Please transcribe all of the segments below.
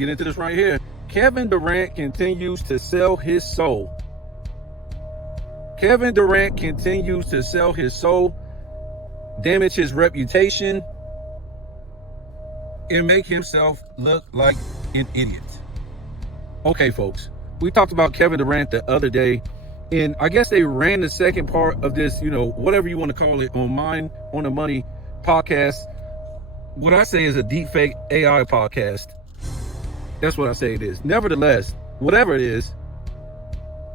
get into this right here. Kevin Durant continues to sell his soul. Kevin Durant continues to sell his soul, damage his reputation, and make himself look like an idiot. Okay, folks, we talked about Kevin Durant the other day, and I guess they ran the second part of this, whatever you want to call it, on Mine on the Money podcast. What I say is a deepfake AI podcast. That's what I say it is. Nevertheless, whatever it is,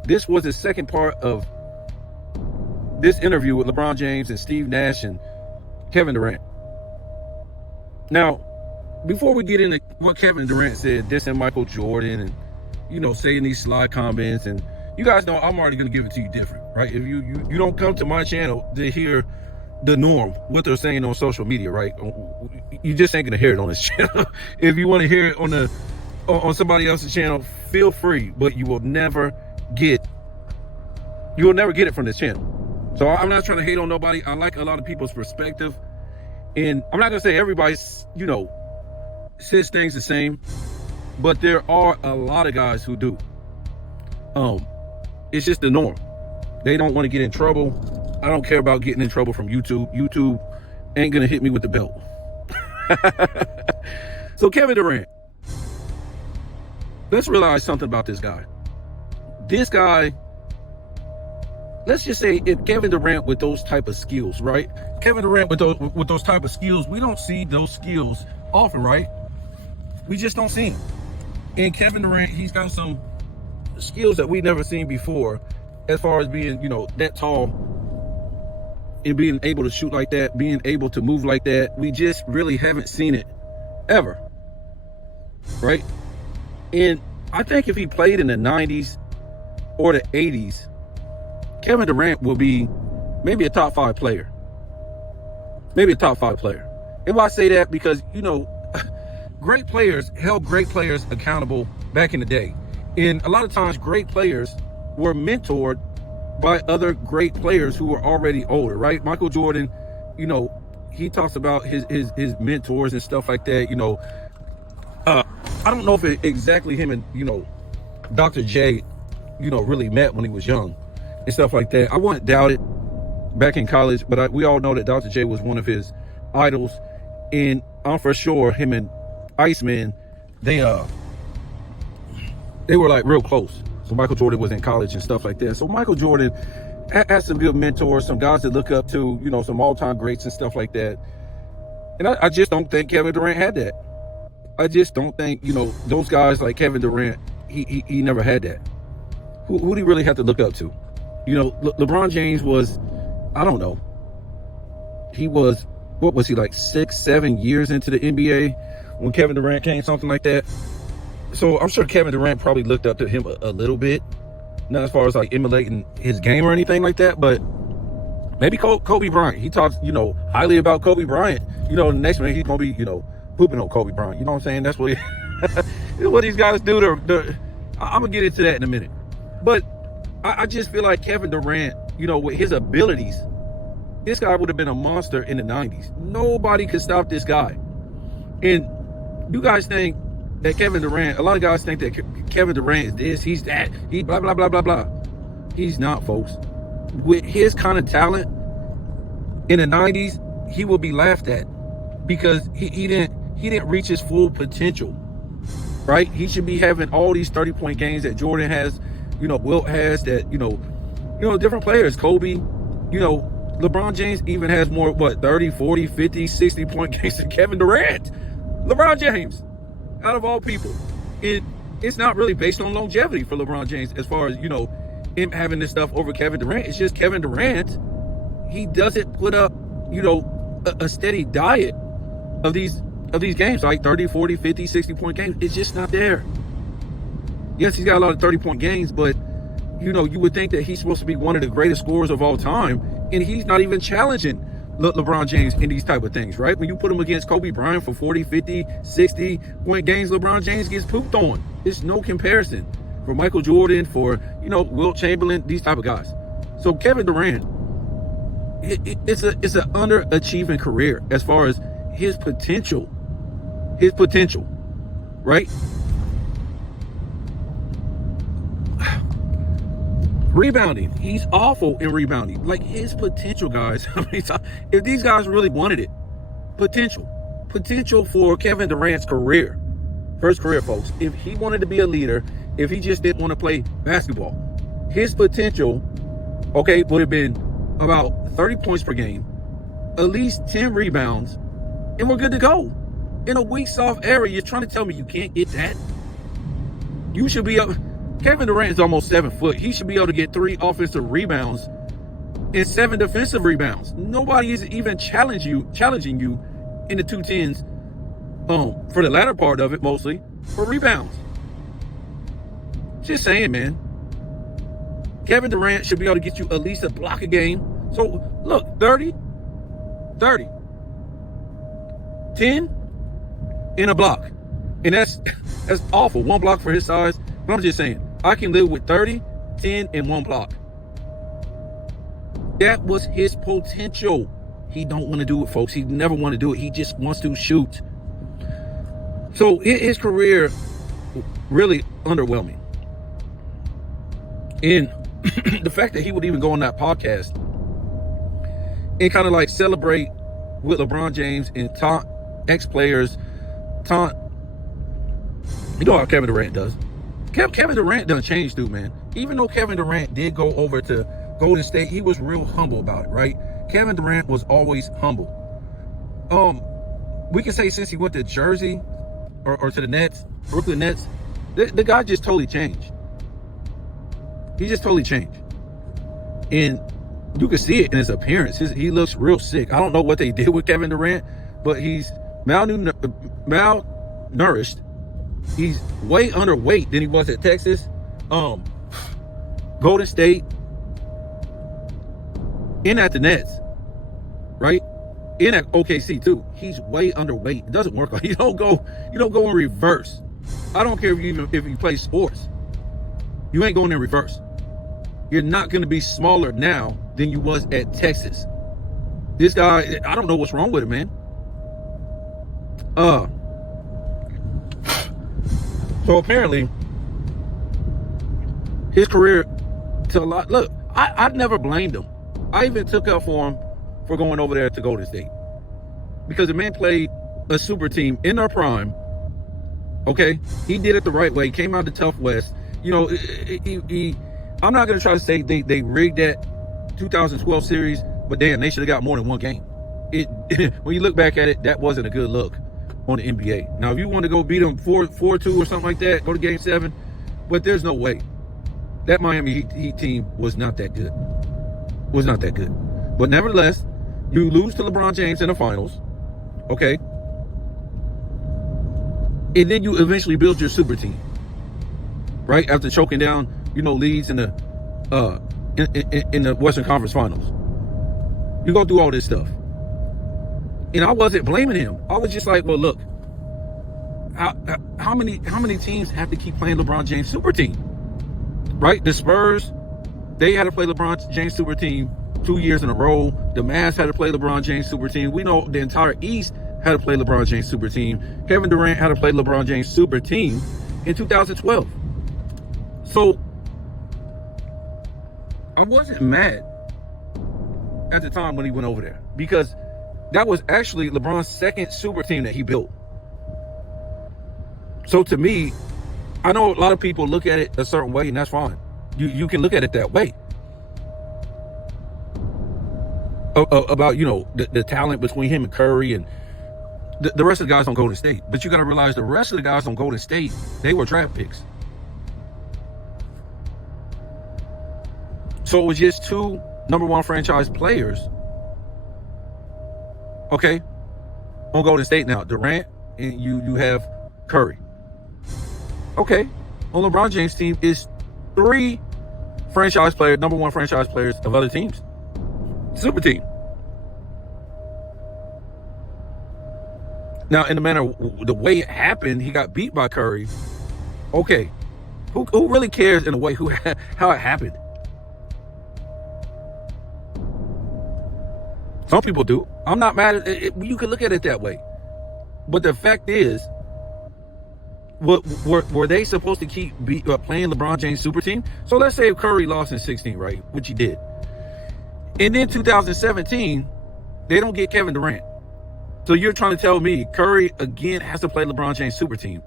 this was the second part of this interview with LeBron James and Steve Nash and Kevin Durant. Now, before we get into what Kevin Durant said, dissing Michael Jordan and, saying these sly comments, and you guys know I'm already going to give it to you different, right? If you don't come to my channel to hear the norm, what they're saying on social media, right? You just ain't going to hear it on this channel. If you want to hear it on somebody else's channel, feel free, but you will never get it from this channel. So I'm not trying to hate on nobody. I like a lot of people's perspective, and I'm not going to say everybody's, says things the same, but there are a lot of guys who do. It's just the norm. They don't want to get in trouble. I don't care about getting in trouble from YouTube. YouTube ain't gonna hit me with the belt. So Kevin Durant, let's realize something about this guy. This guy, let's just say if Kevin Durant with those type of skills, right? Kevin Durant with those type of skills, we don't see those skills often, right? We just don't see them. And Kevin Durant, he's got some skills that we've never seen before, as far as being, that tall and being able to shoot like that, being able to move like that. We just really haven't seen it ever, right? And I think if he played in the 90s or the 80s, Kevin Durant will be maybe a top 5 player. Maybe a top 5 player. And I say that because, great players held great players accountable back in the day. And a lot of times great players were mentored by other great players who were already older, right? Michael Jordan, he talks about his mentors and stuff like that. I don't know if exactly him and, Dr. J, really met when he was young and stuff like that. I wouldn't doubt it back in college, but we all know that Dr. J was one of his idols. And I'm for sure him and Iceman, they were like real close. So Michael Jordan was in college and stuff like that. So Michael Jordan had some good mentors, some guys to look up to, some all-time greats and stuff like that. And I just don't think Kevin Durant had that. I just don't think, those guys like Kevin Durant, he never had that. Who do you really have to look up to? LeBron James was, I don't know. He was, what was he, like 6-7 years into the NBA when Kevin Durant came, something like that. So I'm sure Kevin Durant probably looked up to him a little bit, not as far as like emulating his game or anything like that, but maybe Kobe Bryant. He talks, highly about Kobe Bryant. The next man he's gonna be, pooping on Kobe Bryant. You know what I'm saying? That's what what these guys do. I'm gonna get into that in a minute, but I just feel like Kevin Durant, with his abilities, this guy would have been a monster in the 90s. Nobody could stop this guy. And you guys think that Kevin Durant, a lot of guys think that Kevin Durant is this, he's that, he blah, blah, blah, blah, blah. He's not, folks. With his kind of talent in the 90s, he will be laughed at because he didn't reach his full potential, right? He should be having all these 30-point games that Jordan has, Wilt has, that, different players, Kobe, LeBron James even has more, 30, 40, 50, 60-point games than Kevin Durant. LeBron James, out of all people. It's not really based on longevity for LeBron James as far as, him having this stuff over Kevin Durant. It's just Kevin Durant, he doesn't put up, a steady diet of these games, like 30, 40, 50, 60-point games. It's just not there. Yes, he's got a lot of 30-point games, but, you would think that he's supposed to be one of the greatest scorers of all time, and he's not even challenging LeBron James in these type of things, right? When you put him against Kobe Bryant for 40, 50, 60-point games, LeBron James gets pooped on. It's no comparison. For Michael Jordan, for, Wilt Chamberlain, these type of guys. So Kevin Durant, it's an underachieving career as far as his potential, right? Rebounding, he's awful in rebounding. Like, his potential, guys. If these guys really wanted it, potential for Kevin Durant's career, first career, folks. If he wanted to be a leader, if he just didn't want to play basketball, his potential, okay, would have been about 30 points per game, at least 10 rebounds, and we're good to go. In a weak, soft area, you're trying to tell me you can't get that? You should be up. Kevin Durant is almost 7 foot. He should be able to get 3 offensive rebounds and 7 defensive rebounds. Nobody is even challenging you in the 210s, for the latter part of it, mostly for rebounds. Just saying, man. Kevin Durant should be able to get you at least a block a game. So look, 30, 10 in a block. And that's awful. 1 block for his size. But I'm just saying, I can live with 30, 10, and 1 block. That was his potential. He don't want to do it, folks. He never want to do it. He just wants to shoot. So his career really underwhelming. And the fact that he would even go on that podcast and kind of like celebrate with LeBron James and taunt ex-players, you know how Kevin Durant does. Kevin Durant done changed, dude, man. Even though Kevin Durant did go over to Golden State, he was real humble about it, right? Kevin Durant was always humble. We can say since he went to Jersey or to the Nets, Brooklyn Nets, the guy just totally changed. He just totally changed. And you can see it in his appearance. He looks real sick. I don't know what they did with Kevin Durant, but he's malnourished. He's way underweight than he was at Texas, Golden State, and at the Nets, right? In at OKC too. He's way underweight. It doesn't work. You don't go in reverse. I don't care if you play sports. You ain't going in reverse. You're not going to be smaller now than you was at Texas. This guy, I don't know what's wrong with him, man. So apparently, his career to a lot. Look, I never blamed him. I even took up for him for going over there to Golden State, because the man played a super team in their prime. Okay, he did it the right way. Came out the tough West. You know, I'm not gonna try to say they rigged that 2012 series, but damn, they should have got more than 1 game. When you look back at it, that wasn't a good look on the NBA. Now, if you want to go beat them 4-2 or something like that, go to Game 7, but there's no way. That Miami Heat team was not that good. But nevertheless, you lose to LeBron James in the finals, okay? And then you eventually build your super team, right? After choking down, leads in the Western Conference Finals. You go through all this stuff. And I wasn't blaming him. I was just like, well, look, how many teams have to keep playing LeBron James super team, right? The Spurs, they had to play LeBron James super team 2 years in a row. The Mavs had to play LeBron James super team. We know the entire East had to play LeBron James super team. Kevin Durant had to play LeBron James super team in 2012. So I wasn't mad at the time when he went over there, because that was actually LeBron's second super team that he built. So to me, I know a lot of people look at it a certain way, and that's fine. You can look at it that way. About, the talent between him and Curry and the rest of the guys on Golden State. But you got to realize the rest of the guys on Golden State, they were draft picks. So it was just 2 number 1 franchise players, okay, on Golden State now. Durant, and you have Curry. Okay, on LeBron James' team is 3 franchise players, number 1 franchise players of other teams. Super team. Now, in the way it happened, he got beat by Curry. Okay, who really cares in a way how it happened? Some people do. I'm not mad at it. You can look at it that way. But the fact is, Were they supposed to keep playing LeBron James super team? So let's say Curry lost in 16, right? Which he did. And then 2017, they don't get Kevin Durant. So you're trying to tell me Curry again has to play LeBron James super team.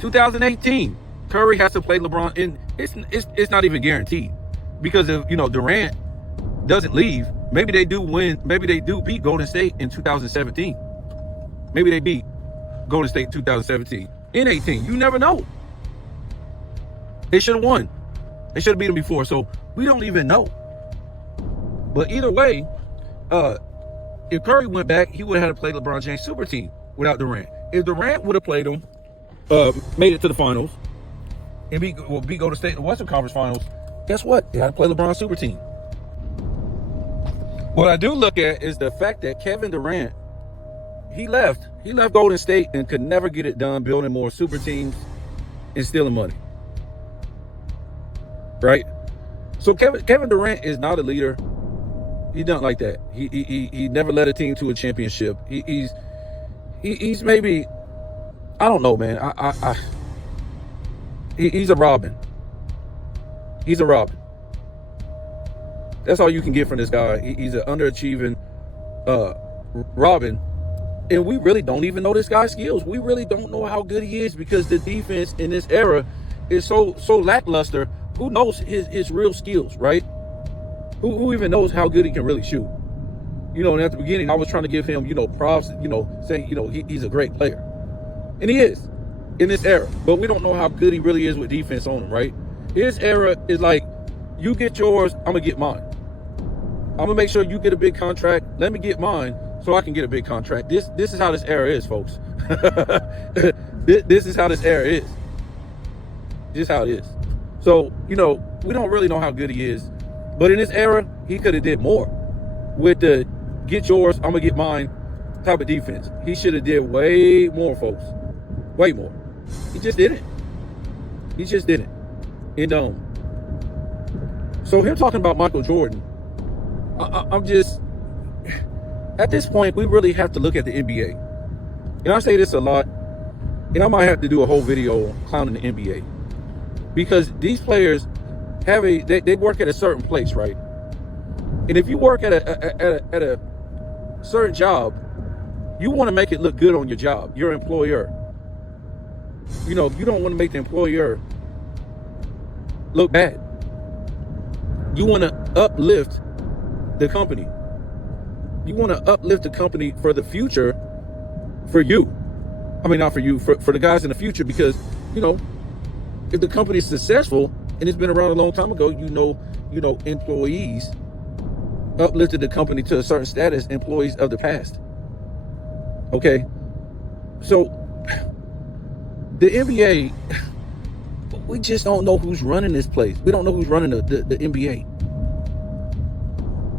2018, Curry has to play LeBron, and it's not even guaranteed, because if Durant doesn't leave, maybe they do win. Maybe they do beat Golden State in 2017. Maybe they beat Golden State 2017 in 18. You never know. They should have won. They should have beat them before. So we don't even know. But either way, if Curry went back, he would have had to play LeBron James super team without Durant. If Durant would have played him, made it to the finals, and beat Golden State in the Western Conference Finals, guess what? They had to play LeBron super team. What I do look at is the fact that Kevin Durant, he left Golden State and could never get it done building more super teams and stealing money. Right? So Kevin Durant is not a leader. He's not like that. He never led a team to a championship. He's maybe, I don't know, man. He's a Robin. He's a Robin. That's all you can get from this guy. He's an underachieving Robin. And we really don't even know this guy's skills. We really don't know how good he is, because the defense in this era is so lackluster. Who knows his real skills, right? Who even knows how good he can really shoot? And at the beginning, I was trying to give him, props, saying, he's a great player. And he is in this era. But we don't know how good he really is with defense on him, right? His era is like, you get yours, I'm going to get mine. I'm going to make sure you get a big contract. Let me get mine so I can get a big contract. This is how this era is, folks. This is how this era is. This is how it is. So, we don't really know how good he is. But in this era, he could have did more with the get yours, I'm going to get mine type of defense. He should have did way more, folks. Way more. He just didn't. He just didn't. And so him talking about Michael Jordan, I'm just, at this point, we really have to look at the NBA. And I say this a lot, and I might have to do a whole video clowning the NBA. Because these players they work at a certain place, right? And if you work at a certain job, you want to make it look good on your job, your employer. You don't want to make the employer look bad. You want to uplift the company. You want to uplift the company for the future, for you. I mean, not for you, for the guys in the future, because, if the company is successful and it's been around a long time ago, employees uplifted the company to a certain status, employees of the past. Okay? So, the NBA, we just don't know who's running this place. We don't know who's running the NBA.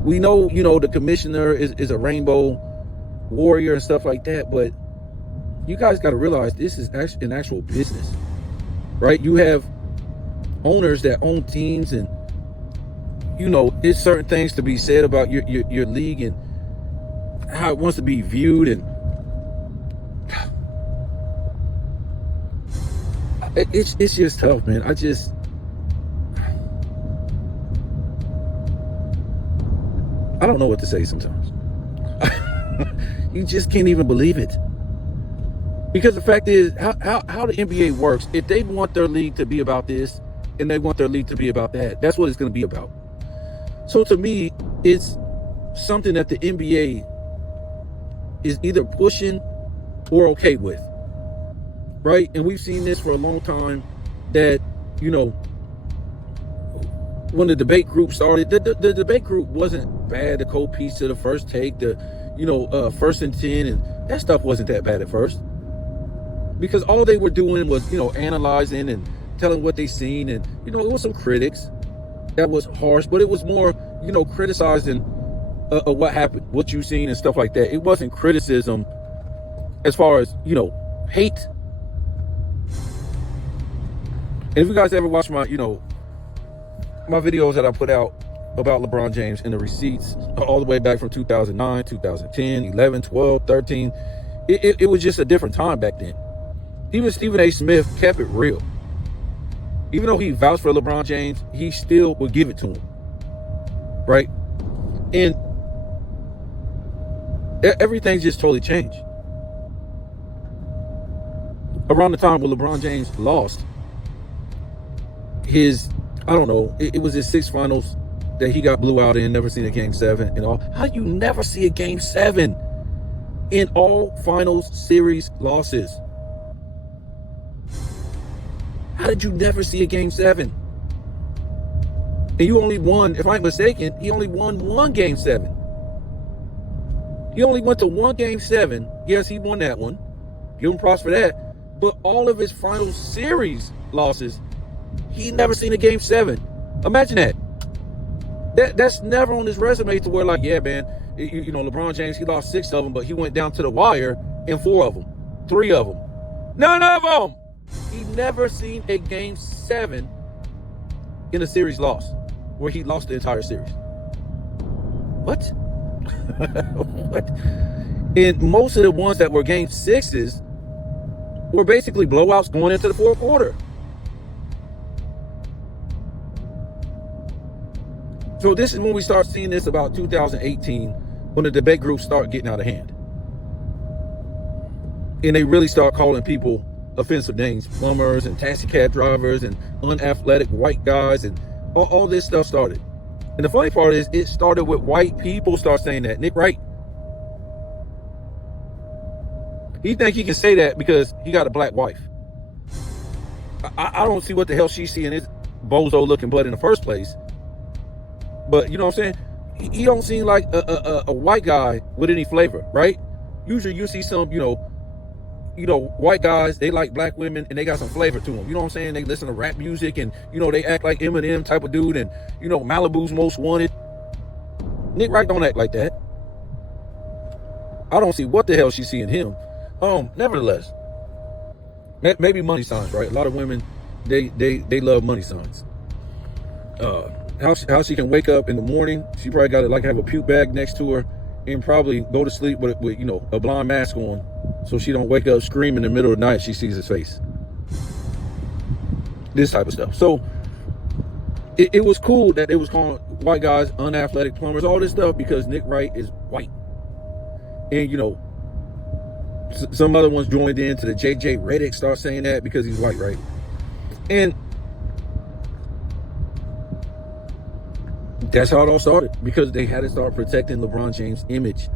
We know, the commissioner is a rainbow warrior and stuff like that, but you guys got to realize this is an actual business, right? You have owners that own teams, and, there's certain things to be said about your league and how it wants to be viewed, and it's just tough, man. I don't know what to say sometimes. You just can't even believe it. Because the fact is, how the NBA works, if they want their league to be about this and they want their league to be about that, that's what it's going to be about. So to me, it's something that the NBA is either pushing or okay with, right? And we've seen this for a long time, that, when the debate group started, the debate group wasn't bad. The cold piece to the first take, the first and 10, and that stuff wasn't that bad at first, because all they were doing was analyzing and telling what they seen, and it was some critics that was harsh, but it was more criticizing what happened, what you seen and stuff like that. It wasn't criticism as far as hate. And if you guys ever watch my my videos that I put out about LeBron James and the receipts all the way back from 2009, 2010, 11, 12, 13, it was just a different time back then. Even Stephen A. Smith kept it real. Even though he vouched for LeBron James, he still would give it to him. Right? And everything's just totally changed. Around the time when LeBron James lost his, I don't know, it was his sixth finals that he got blew out in, never seen a game 7 and all. How do you never see a game 7 in all finals series losses? How did you never see a game 7? And you only won, if I'm mistaken, he only won one game 7. He only went to one game 7. Yes, he won that one. Give him props for that. But all of his final series losses, he never seen a game 7. Imagine that. That's never on his resume to where, like, yeah, man, you know, LeBron James, he lost 6 of them, but he went down to the wire in 4 of them, 3 of them. None of them. He never seen a game 7 in a series loss where he lost the entire series. What? What? And most of the ones that were game 6s were basically blowouts going into the fourth quarter. So this is when we start seeing this about 2018, when the debate groups start getting out of hand. And they really start calling people offensive names, plumbers and taxi cab drivers and unathletic white guys, and all this stuff started. And the funny part is, it started with white people start saying that. Nick Wright. He think he can say that because he got a black wife. I don't see what the hell she's seeing his bozo looking butt in the first place. But you know what I'm saying? He don't seem like a white guy with any flavor, right? Usually you see some, you know, white guys, they like black women and they got some flavor to them. You know what I'm saying? They listen to rap music and, you know, they act like Eminem type of dude and, you know, Malibu's Most Wanted. Nick Wright don't act like that. I don't see what the hell she's seeing him. Nevertheless, maybe money signs, right? A lot of women, they love money signs. How she can wake up in the morning, she probably got to like have a puke bag next to her and probably go to sleep with you know, a blonde mask on, so she don't wake up screaming in the middle of the night she sees his face. This type of stuff. So it was cool that they was calling white guys unathletic plumbers, all this stuff, because Nick Wright is white. And you know, some other ones joined in to the JJ Redick start saying that because he's white, right? And that's how it all started, because they had to start protecting LeBron James' image.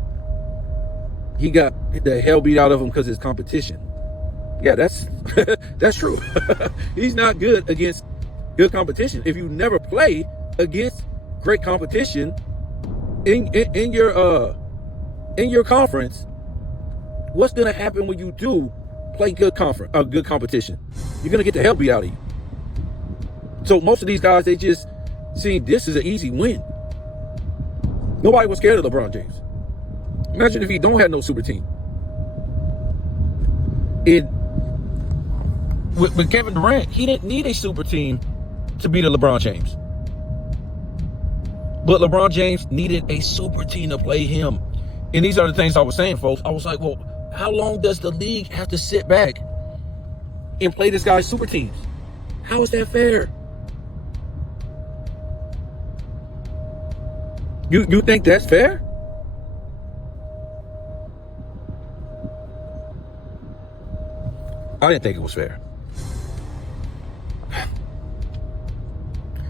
He got the hell beat out of him because of his competition. Yeah, that's that's true. He's not good against good competition. If you never play against great competition in your conference, what's gonna happen when you do play good competition? You're gonna get the hell beat out of you. So most of these guys, they just see this is an easy win. Nobody was scared of LeBron James. Imagine if he don't have no super team. With Kevin Durant, he didn't need a super team to beat a LeBron James. But LeBron James needed a super team to play him. And these are the things I was saying, folks. I was like, well, how long does the league have to sit back and play this guy's super teams? How is that fair? You think that's fair? I didn't think it was fair.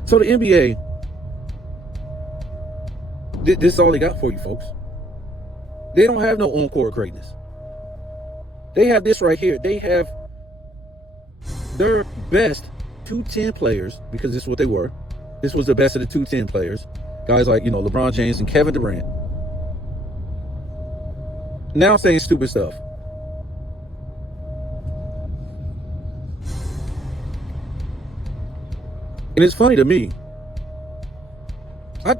So the NBA, this is all they got for you, folks. They don't have no on-court greatness. They have this right here. They have their best 210 players, because this is what they were. This was the best of the 210 players. Guys like, you know, LeBron James and Kevin Durant. Now saying stupid stuff. And it's funny to me. I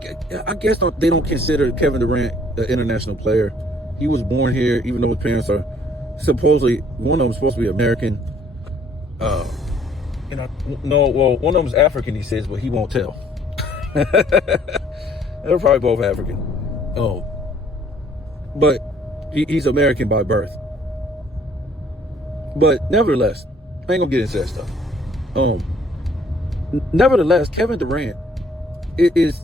guess they don't consider Kevin Durant an international player. He was born here, even though his parents are supposedly, one of them supposed to be American. One of them's African, he says, but he won't tell. They're probably both African. But he's American by birth. But nevertheless, I ain't gonna get into that stuff. Nevertheless, Kevin Durant is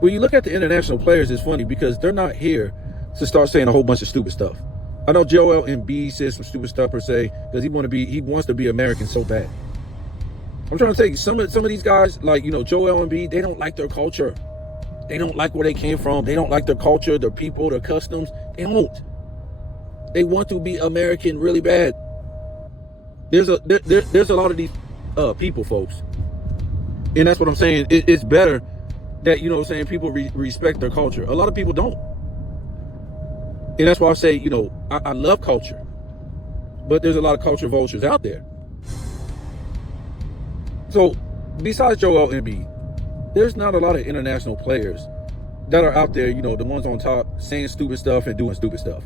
when you look at the international players, it's funny because they're not here to start saying a whole bunch of stupid stuff. I know Joel Embiid says some stupid stuff per se because he wants to be American so bad. I'm trying to tell you, some of these guys, like, you know, Joel Embiid, they don't like their culture. They don't like where they came from. They don't like their culture, their people, their customs. They don't. They want to be American really bad. There's a lot of these people, folks, and that's what I'm saying. It's better that, you know what I'm saying, people respect their culture. A lot of people don't, and that's why I say, you know, I love culture, but there's a lot of culture vultures out there. So besides Joel Embiid, there's not a lot of international players that are out there, you know, the ones on top saying stupid stuff and doing stupid stuff.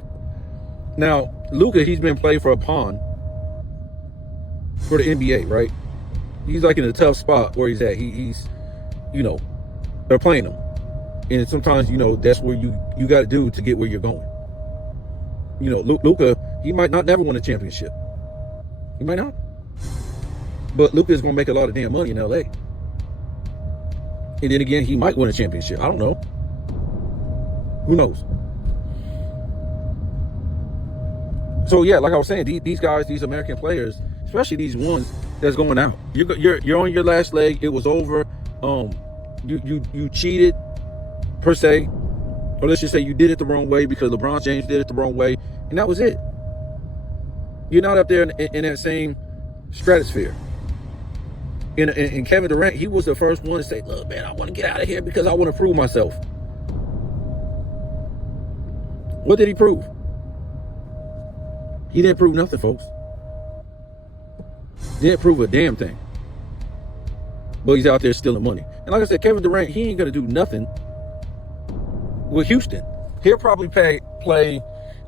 Now, Luka, he's been played for a pawn for the NBA, right? He's like in a tough spot where he's at. He's, you know, they're playing him. And sometimes, you know, that's where you got to do to get where you're going. You know, Luka, he might not never win a championship. He might not. But Luka is going to make a lot of damn money in LA. And then again, he might win a championship. I don't know. Who knows? So yeah, like I was saying, these guys, these American players, especially these ones that's going out. You're on your last leg. It was over. You cheated per se, or let's just say you did it the wrong way because LeBron James did it the wrong way, and that was it. You're not up there in that same stratosphere. And Kevin Durant, he was the first one to say, look, man, I want to get out of here because I want to prove myself. What did he prove? He didn't prove nothing, folks. Didn't prove a damn thing. But he's out there stealing money. And like I said, Kevin Durant, he ain't going to do nothing with Houston. He'll probably play,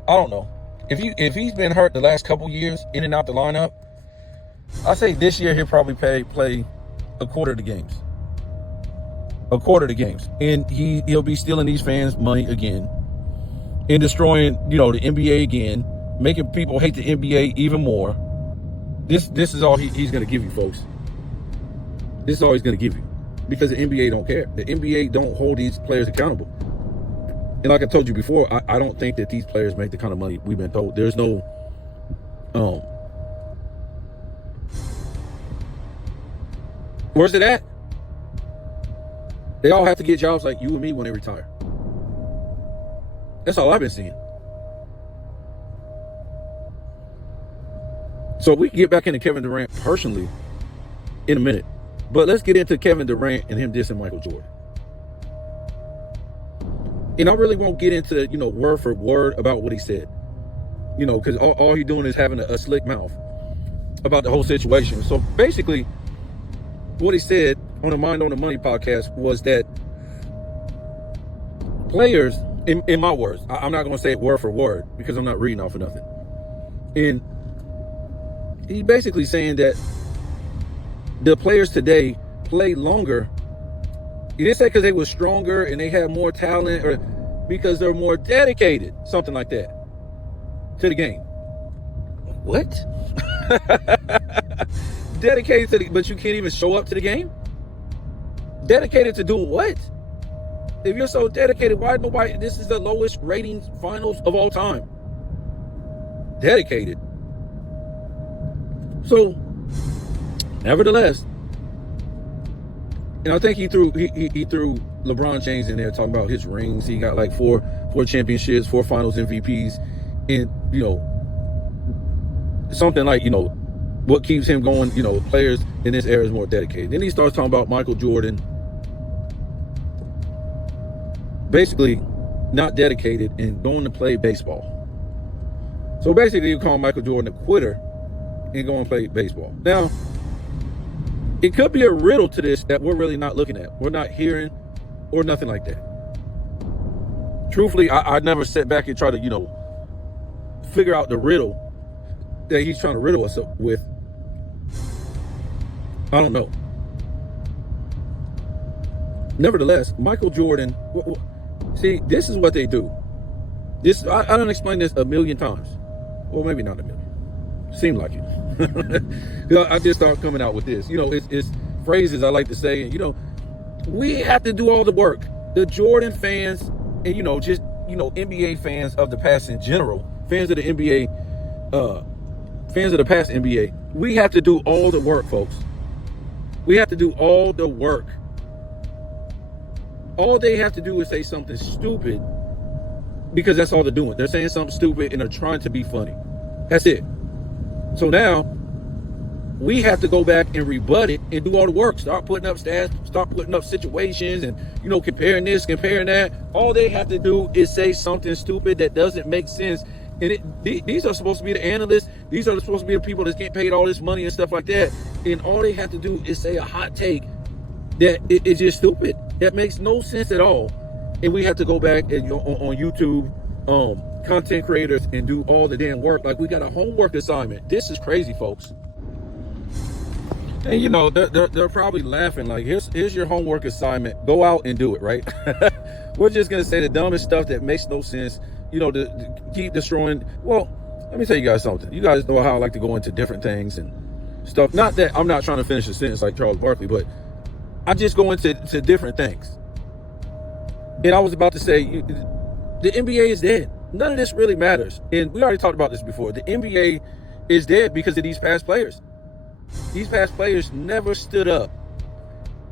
I don't know. If he's been hurt the last couple years, in and out the lineup, I say this year he'll probably play a quarter of the games. A quarter of the games. And he'll be stealing these fans' money again. And destroying, you know, the NBA again. Making people hate the NBA even more. This is all he's going to give you, folks. This is all he's going to give you. Because the NBA don't care. The NBA don't hold these players accountable. And like I told you before, I don't think that these players make the kind of money we've been told. There's no... Where's it at? They all have to get jobs like you and me when they retire. That's all I've been seeing. So we can get back into Kevin Durant personally in a minute. But let's get into Kevin Durant and him dissing Michael Jordan. And I really won't get into, you know, word for word about what he said. You know, because all he's doing is having a slick mouth about the whole situation. So basically, what he said on the Mind on the Money podcast was that players, in my words, I'm not going to say it word for word because I'm not reading off of nothing. And he's basically saying that the players today play longer. He didn't say because they were stronger and they had more talent or because they're more dedicated, something like that, to the game. What? Dedicated to but you can't even show up to the game? Dedicated to doing what? If you're so dedicated, why nobody? This is the lowest ratings finals of all time. Dedicated. So, nevertheless, and I think he threw LeBron James in there talking about his rings. He got like four championships, 4 finals MVPs, and you know, something like, you know, what keeps him going, you know, players in this era is more dedicated. Then he starts talking about Michael Jordan basically not dedicated and going to play baseball. So basically you call Michael Jordan a quitter and go and play baseball. Now, it could be a riddle to this that we're really not looking at. We're not hearing or nothing like that. Truthfully, I never sat back and try to, you know, figure out the riddle that he's trying to riddle us up with. I don't know. Nevertheless, Michael Jordan, see, this is what they do. I don't explain this a million times. Well, maybe not a million. Seemed like it. I just start coming out with this. It's phrases I like to say. And, we have to do all the work. The Jordan fans and, just, NBA fans of the past in general, fans of the NBA, fans of the past NBA, we have to do all the work, folks. We have to do all the work. All they have to do is say something stupid, because that's all they're doing. They're saying something stupid and they're trying to be funny. That's it. So now we have to go back and rebut it and do all the work. Start putting up stats, start putting up situations, and comparing this, comparing that. All they have to do is say something stupid that doesn't make sense. And these are supposed to be the analysts. These are supposed to be the people that get paid all this money and stuff like that. And all they have to do is say a hot take that is just stupid. That makes no sense at all. And we have to go back and on YouTube, content creators, and do all the damn work. Like, we got a homework assignment. This is crazy, folks. And they're probably laughing like, here's your homework assignment. Go out and do it, right? We're just gonna say the dumbest stuff that makes no sense. To keep destroying. Well, let me tell you guys something. You guys know how I like to go into different things and stuff. Not that I'm not trying to finish a sentence like Charles Barkley, but I just go into different things. And I was about to say, the NBA is dead. None of this really matters. And we already talked about this before. The NBA is dead because of these past players. These past players never stood up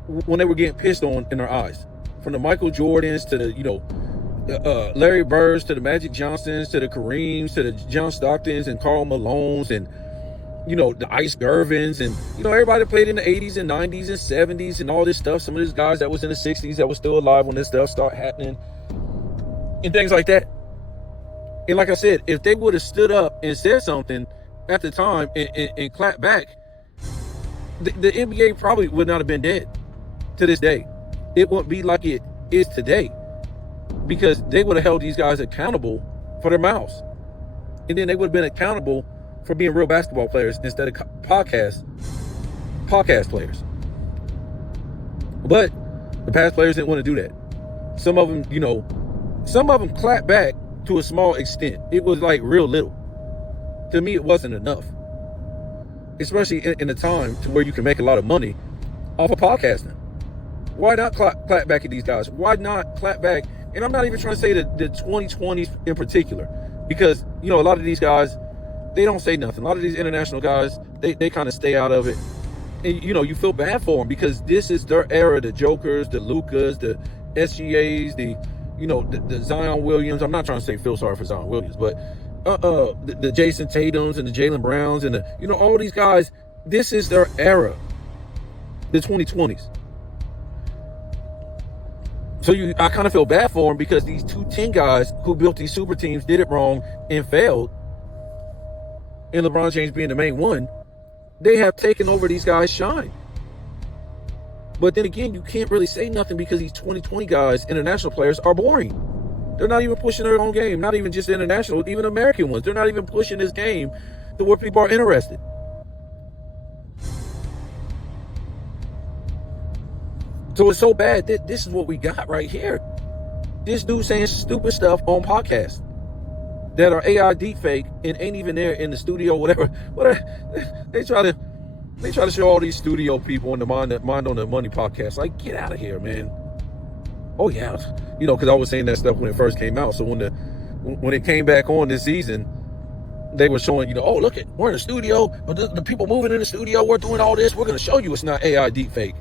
when they were getting pissed on in their eyes. From the Michael Jordans to the, Larry Birds, to the Magic Johnsons, to the Kareems, to the John Stocktons and Karl Malones, and the Ice Gervins, and everybody played in the 80s and 90s and 70s and all this stuff. Some of these guys that was in the 60s that was still alive when this stuff started happening and things like that. And like I said, if they would have stood up and said something at the time and clapped back, the NBA probably would not have been dead to this day. It wouldn't be like it is today, because they would have held these guys accountable for their mouths. And then they would have been accountable for being real basketball players instead of podcast players. But the past players didn't want to do that. Some of them clapped back to a small extent. It was like real little. To me, it wasn't enough. Especially in a time to where you can make a lot of money off of podcasting. Why not clap back at these guys? Why not clap back? And I'm not even trying to say the 2020s in particular, because, a lot of these guys, they don't say nothing. A lot of these international guys, they kind of stay out of it. And, you feel bad for them, because this is their era. The Jokers, the Lukas, the SGAs, the Zion Williams. I'm not trying to say feel sorry for Zion Williams, but the Jason Tatums and the Jaylen Browns and all these guys, this is their era, the 2020s. So I kind of feel bad for them, because these 210 guys who built these super teams did it wrong and failed, and LeBron James being the main one, they have taken over these guys' shine. But then again, you can't really say nothing, because these 2020 guys, international players, are boring. They're not even pushing their own game. Not even just international, even American ones. They're not even pushing this game to where people are interested. So it's so bad that this is what we got right here. This dude saying stupid stuff on podcasts that are AI deepfake and ain't even there in the studio, whatever. They try to show all these studio people in the Mind on the Money podcast. Like, get out of here, man. Oh yeah, because I was saying that stuff when it first came out. So when it came back on this season, they were showing, oh, look it, we're in the studio, but the people moving in the studio, we're doing all this. We're going to show you it's not AI deepfake.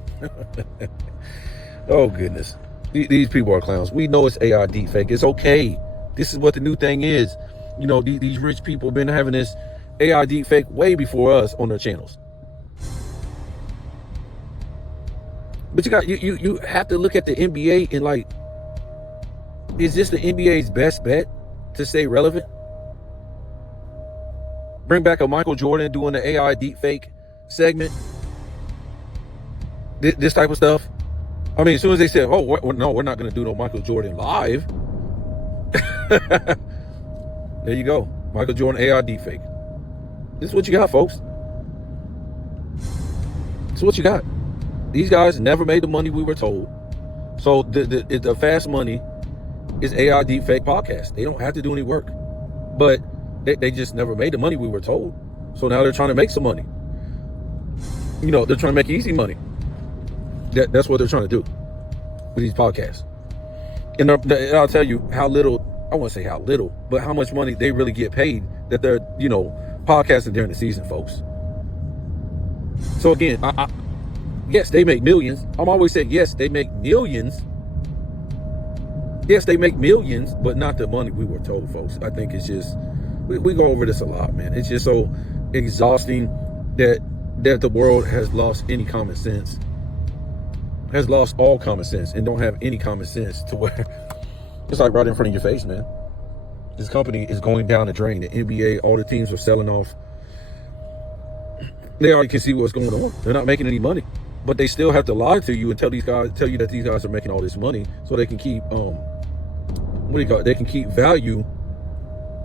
Oh goodness, these people are clowns. We know it's AI deepfake. It's okay. This is what the new thing is. These rich people have been having this AI deepfake way before us on their channels. But you have to look at the NBA and, like, is this the NBA's best bet to stay relevant? Bring back a Michael Jordan doing the AI deepfake segment. This type of stuff. I mean, as soon as they said, "Oh, no, we're not going to do no Michael Jordan live," there you go, Michael Jordan AI deepfake. This is what you got, folks. This is what you got. These guys never made the money we were told. So the fast money is AI deepfake podcast. They don't have to do any work, but they just never made the money we were told. So now they're trying to make some money. They're trying to make easy money. That's what they're trying to do with these podcasts. And I'll tell you how little, I won't say how little, but how much money they really get paid that they're, podcasting during the season, folks. So again, yes, they make millions. I'm always saying, yes, they make millions. Yes, they make millions, but not the money we were told, folks. I think it's just, we go over this a lot, man. It's just so exhausting that the world has lost any common sense. Has lost all common sense and don't have any common sense to where it's like right in front of your face, man. This company is going down the drain. The NBA, all the teams are selling off. They already can see what's going on. They're not making any money, but they still have to lie to you and tell you that these guys are making all this money so they can keep they can keep value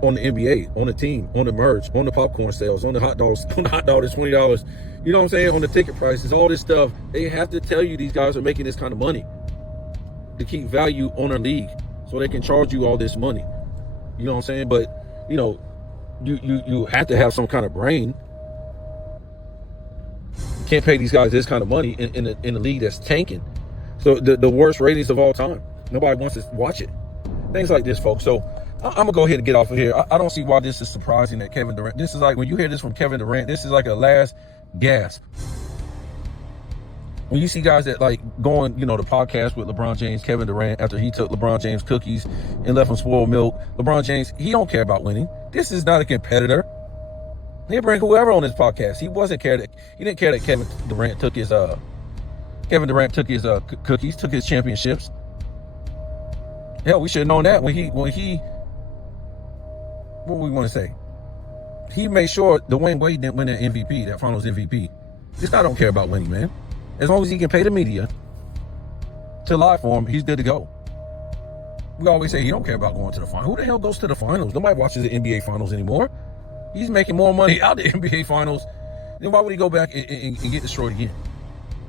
on the NBA, on the team, on the merch, on the popcorn sales, on the hot dogs, on the hot dog is $20. You know what I'm saying? On the ticket prices, all this stuff. They have to tell you these guys are making this kind of money to keep value on their league so they can charge you all this money. You know what I'm saying? But, you have to have some kind of brain. You can't pay these guys this kind of money in a league that's tanking. So the worst ratings of all time. Nobody wants to watch it. Things like this, folks. So I'm going to go ahead and get off of here. I don't see why this is surprising that Kevin Durant, this is like, when you hear this from Kevin Durant, this is like a last gasp. When you see guys that like going, the podcast with LeBron James, Kevin Durant, after he took LeBron James cookies and left him spoiled milk, LeBron James, he don't care about winning. This is not a competitor. He'll bring whoever on his podcast. He didn't care that Kevin Durant took his cookies, took his championships. Hell, we should have known that when he what we want to say? He made sure Dwayne Wade didn't win that MVP, that finals MVP. This guy don't care about winning, man. As long as he can pay the media to lie for him, he's good to go. We always say he don't care about going to the finals. Who the hell goes to the finals? Nobody watches the NBA finals anymore. He's making more money out of the NBA finals. Then why would he go back and get destroyed again?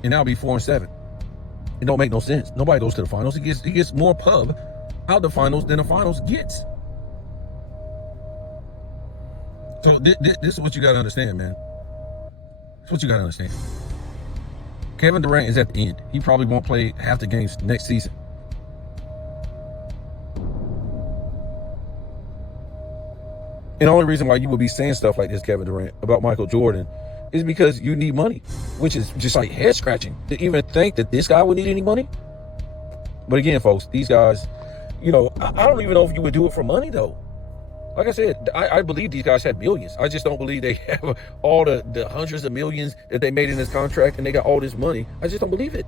And now be 4-7. It don't make no sense. Nobody goes to the finals. He gets more pub out the finals than the finals gets. So this is what you got to understand, man. That's what you got to understand. Kevin Durant is at the end. He probably won't play half the games next season. And the only reason why you would be saying stuff like this, Kevin Durant, about Michael Jordan is because you need money, which is just like head scratching to even think that this guy would need any money. But again, folks, these guys, I don't even know if you would do it for money, though. Like I said, I believe these guys have millions. I just don't believe they have all the hundreds of millions that they made in this contract and they got all this money. I just don't believe it.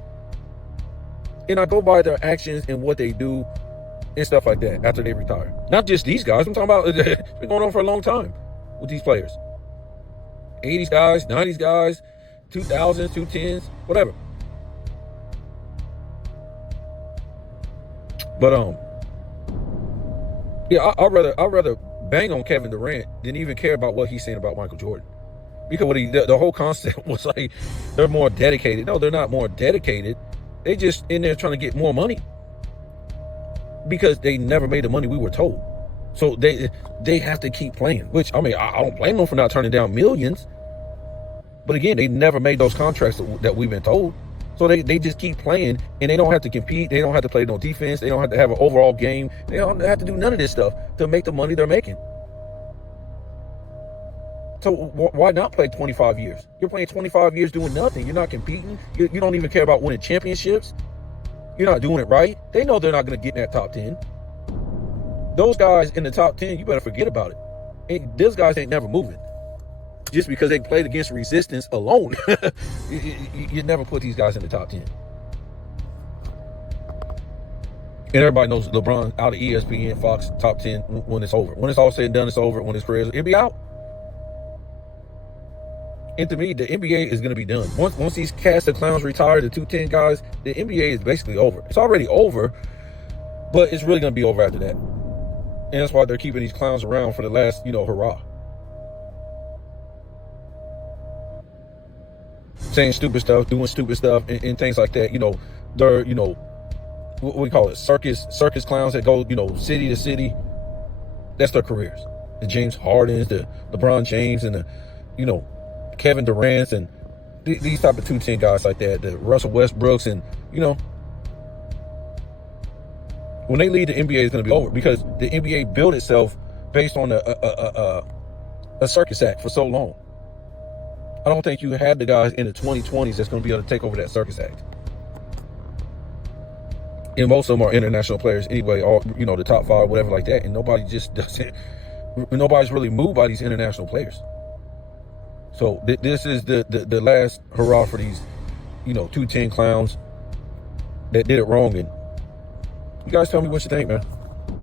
And I go by their actions and what they do and stuff like that after they retire. Not just these guys. I'm talking about, it's been going on for a long time with these players. 80s guys, 90s guys, 2000s, 2010s, whatever. But, yeah, I'd rather bang on Kevin Durant than even care about what he's saying about Michael Jordan. Because the whole concept was like they're more dedicated. No, they're not more dedicated. They just in there trying to get more money because they never made the money we were told. So they have to keep playing, which, I don't blame them for not turning down millions. But again, they never made those contracts that we've been told. So they just keep playing, and they don't have to compete. They don't have to play no defense. They don't have to have an overall game. They don't have to do none of this stuff to make the money they're making. So why not play 25 years? You're playing 25 years doing nothing. You're not competing. You don't even care about winning championships. You're not doing it right. They know they're not going to get in that top 10. Those guys in the top 10, you better forget about it. Those guys ain't never moving. Just because they played against resistance alone, you never put these guys in the top 10. And everybody knows LeBron out of ESPN, Fox, top 10 when it's over. When it's all said and done, it's over. When his career, it'll be out. And to me, the NBA is going to be done. Once these cast of clowns retire, the 210 guys, the NBA is basically over. It's already over, but it's really going to be over after that. And that's why they're keeping these clowns around for the last, hurrah. Saying stupid stuff, doing stupid stuff, and things like that. They're, what we call it, circus clowns that go, city to city. That's their careers. The James Hardens, the LeBron James, and you know, Kevin Durant and these type of 210 guys like that, the Russell Westbrooks, and you know, when they leave, the NBA is going to be over, because the NBA built itself based on a circus act for so long. I don't think you had the guys in the 2020s that's going to be able to take over that circus act. And most of them are international players anyway, all, you know, the top five, whatever like that. And nobody just doesn't, nobody's really moved by these international players. So this is the last hurrah for these, you know, 210 clowns that did it wrong. And you guys tell me what you think, man.